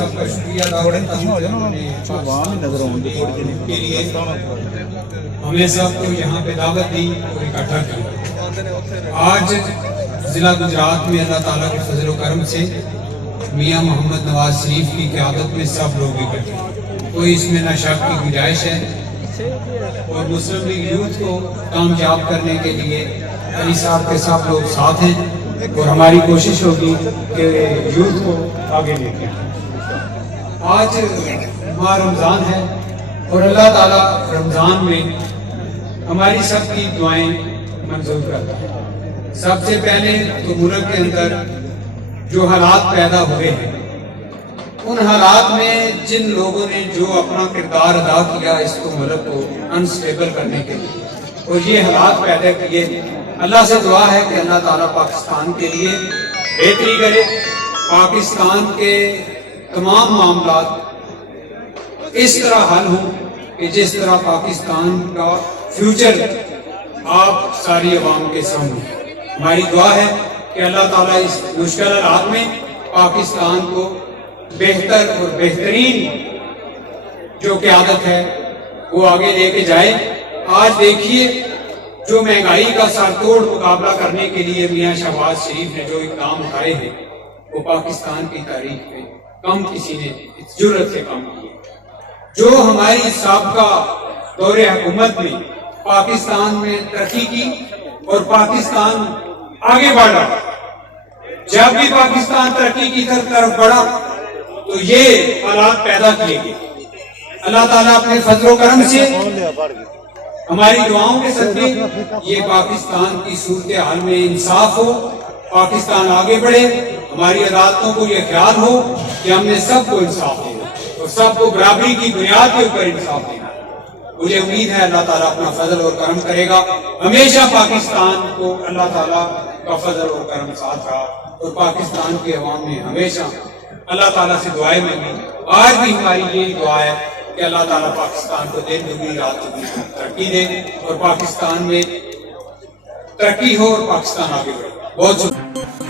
صاحب کا شکریہ ادا کرتا ہوں کے لیے ہمیں سب کو یہاں پہ دعوت دی اور اکٹھا کیا۔ آج ضلع گجرات میں اللہ تعالیٰ کے فضل و کرم سے میاں محمد نواز شریف کی قیادت میں سب لوگ اکٹھے ہیں، کوئی اس میں نہ شک کی گنجائش ہے، اور مسلم لیگ یوتھ کو کامیاب کرنے کے لیے علی صاحب کے ساتھ لوگ ساتھ ہیں، اور ہماری کوشش ہوگی کہ یوتھ کو آگے لے کے آئیں۔ آج ماہ رمضان ہے اور اللہ تعالیٰ رمضان میں ہماری سب کی دعائیں منظور کرتا ہے۔ سب سے پہلے تو ملک کے اندر جو حالات پیدا ہوئے ہیں، ان حالات میں جن لوگوں نے جو اپنا کردار ادا کیا اس کو ملک کو انسٹیبل کرنے کے لیے اور یہ حالات پیدا کیے، اللہ سے دعا ہے کہ اللہ تعالیٰ پاکستان کے لیے بہتری کرے، پاکستان کے تمام معاملات اس طرح حل ہوں کہ جس طرح پاکستان کا فیوچر آپ ساری عوام کے سامنے ہے۔ ہماری دعا ہے کہ اللہ تعالیٰ اس مشکل حالات میں پاکستان کو بہتر اور بہترین جو قیادت ہے وہ آگے لے کے جائے۔ آج دیکھیے جو مہنگائی کا سر توڑ مقابلہ کرنے کے لیے میاں شہباز شریف نے جو اقدام اٹھائے ہیں وہ پاکستان کی تاریخ میں کم کسی نے اس جرأت سے کام کیے۔ جو ہماری سابقہ دور حکومت میں پاکستان میں ترقی کی اور پاکستان آگے بڑھا، جب بھی پاکستان ترقی کی طرف بڑھا تو یہ حالات پیدا کیے گئے۔ اللہ تعالیٰ اپنے فضل و کرم سے ہماری دعاؤں کے صدقے یہ پاکستان کی صورتحال میں انصاف ہو، پاکستان آگے بڑھے، ہماری عدالتوں کو یہ خیال ہو کہ ہم نے سب کو انصاف دینا اور سب کو برابری کی بنیاد کے اوپر انصاف دینا۔ مجھے امید ہے اللہ تعالیٰ اپنا فضل اور کرم کرے گا، ہمیشہ پاکستان کو اللہ تعالیٰ کا فضل اور کرم ساتھ رہا اور پاکستان کے عوام نے ہمیشہ اللہ تعالیٰ سے دعائیں مانگی۔ آج بھی ہماری یہ دعا ہے کہ اللہ تعالیٰ پاکستان کو دن دگنی رات دگنی ترقی دے اور پاکستان میں ترقی ہو اور پاکستان آگے بڑھے۔ بہت شکریہ۔